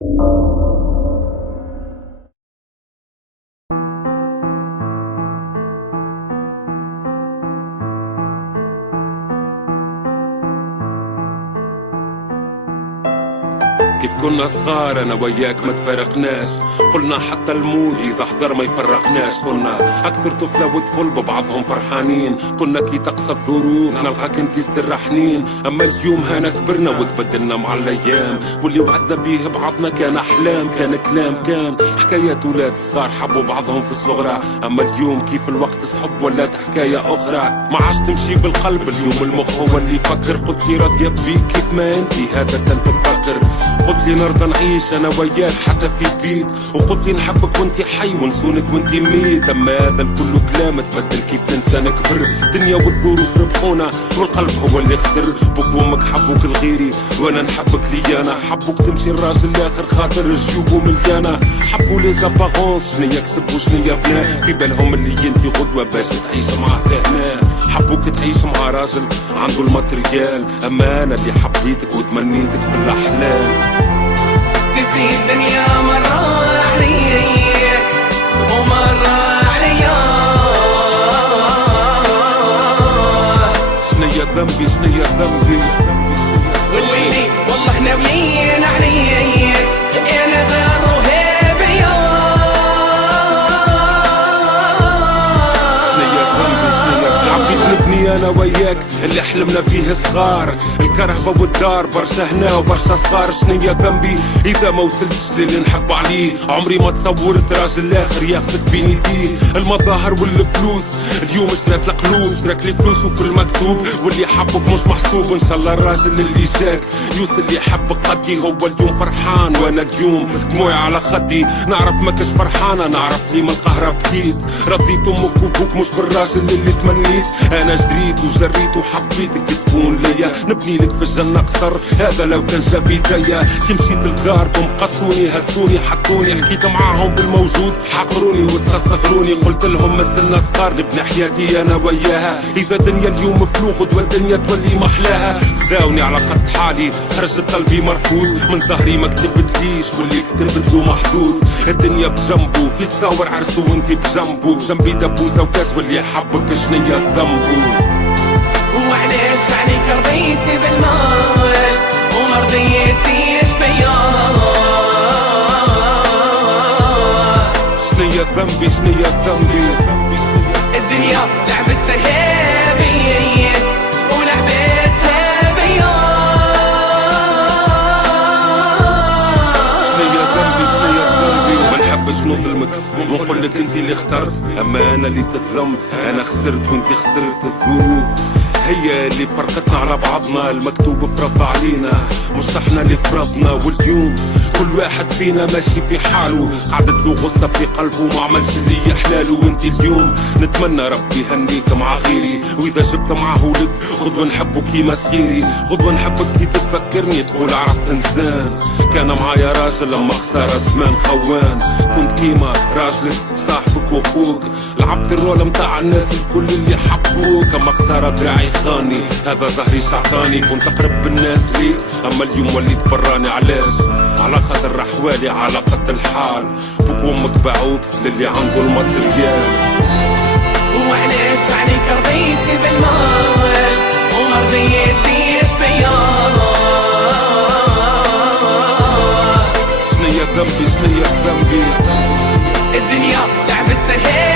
كيف كنا صغار انا وياك ما تفارقناش، قلنا حتى الموت اذا حضر ما يفرقناش. كنا اكثر طفله وطفل ببعضهم فرحانين، كنا كي تقسى الظروف نلقاك انت زدر حنين. اما اليوم هانا كبرنا وتبدلنا مع الايام، واللي وعدنا بيه بعضنا كان احلام، كان كلام، كان حكايات ولاد صغار حبوا بعضهم في الصغرى. اما اليوم كيف الوقت صحب ولات حكايه اخرى، ما عادش تمشي بالقلب اليوم المخ هو اللي يفكر. قلت لي راضيه بيك كيف ما انتي هذا كنت تفكر، قلت لي نرضى نعيش انا وياك حتى في بيت، وقلت لي نحبك وانتي حي ونسونك وانتي ميت. اما هذا الكل كلام تبدل كيف الانسان كبر، الدنيا والظروف ربحونا والقلب هو اللي خسر. بوك وامك حبوك الغيري وانا نحبك لي انا، حبوك تمشي الراجل لاخر خاطر جيوبو مليانه. حبوا لي زابارونس شنيا كسب وشنيا بنا، في بالهم اللي انتي غدوه باش تعيش معاه هنا. حبوك تعيش مع راجل عنده الماتريال، اما انا اللي حبيتك وتمنيتك في الاحلام. سبتي الدنيا مرة عليك ومرة عليا، شنيا ذنبي شنيا ذنبي، والليلي والله ناويين عليك انا غير هيبيا. شنيا ذنبي شنيا ذنبي، حبيت نبني انا وياك اللي حلمنا فيه صغار، الكرهبة والدار برشا هنا وبرشا صغار. شنيا ذنبي اذا ما وصلتش للي نحب عليه، عمري ما تصورت راجل اخر ياخذك بين يديه. المظاهر والفلوس اليوم شرات القلوب، شراك لي فلوس وفي المكتوب، واللي حبك مش محسوب. ان شاء الله الراجل اللي جاك يوصل اللي يحبك قدي، هو اليوم فرحان وانا اليوم دموعي على خدي. نعرف ما كش فرحانه، نعرف لي من القهرة بكيت، رضيت امك وابوك مش بالراجل اللي تمنيت. انا جريت وجريت وحبيتك تكون ليا، نبني لك في الجنة قصر هذا لو كان جاب يديا. كي مشيت لداركم قصوني هزوني حطوني، حكيت معاهم بالموجود حقروني واستصغروني. قلت لهم مازلنا صغار نبني حياتي انا وياها، اذا دنيا اليوم فلوق غدوة الدنيا تولي محلاها. خذاوني على قد حالي خرجت قلبي مرفوض، من زهري ما كتبتليش واللي كتبت له محظوظ. الدنيا بجنبه في تصور عرسه وانتي بجنبه، بجنبي دبوسه وكاس واللي حبك شنيا ذنبه. وعلاش عليك رضيتي بالمال وما رضيتيش بيا؟ شنيا ذنبي شنيا ذنبي، الدنيا لعبتها بيك ولعبتها بيا. شنيا ذنبي شنيا ذنبي، وما نحبش نظلمك ونقول لك انت اللي اخترت، اما انا اللي تظلمت. انا خسرت وانت خسرت، الظروف هي اللي فرقتنا على بعضنا، المكتوب فرض علينا مش احنا اللي فرضنا. واليوم كل واحد فينا ماشي في حاله، قعدت له غصة في قلبه ما عملش اللي يحلاله. وانت اليوم نتمنى ربي يهنيك مع غيري، واذا جبت معاه ولد غدوة نحبه كيما صغيري. غدوة نحبك كي تتذكرني تقول عرفت انسان كان معايا راجل لما خسارة زمان خوان. كنت كيما راجلك صاحبك واخوك، لعبت الرول متاع الناس الكل اللي حبوك. اما خسارة دراعي خاني هذا زهري شعطاني، كنت اقرب الناس ليك اما اليوم وليت براني. علاش؟ على خاطر احوالي على قد الحال، بوك وامك باعوك للي عنده الماتريال. وعلاش عليك رضيتي بالمال وما رضيتيش بيا؟ شنيا ذنبي شنيا ذنبي، الدنيا لعبتها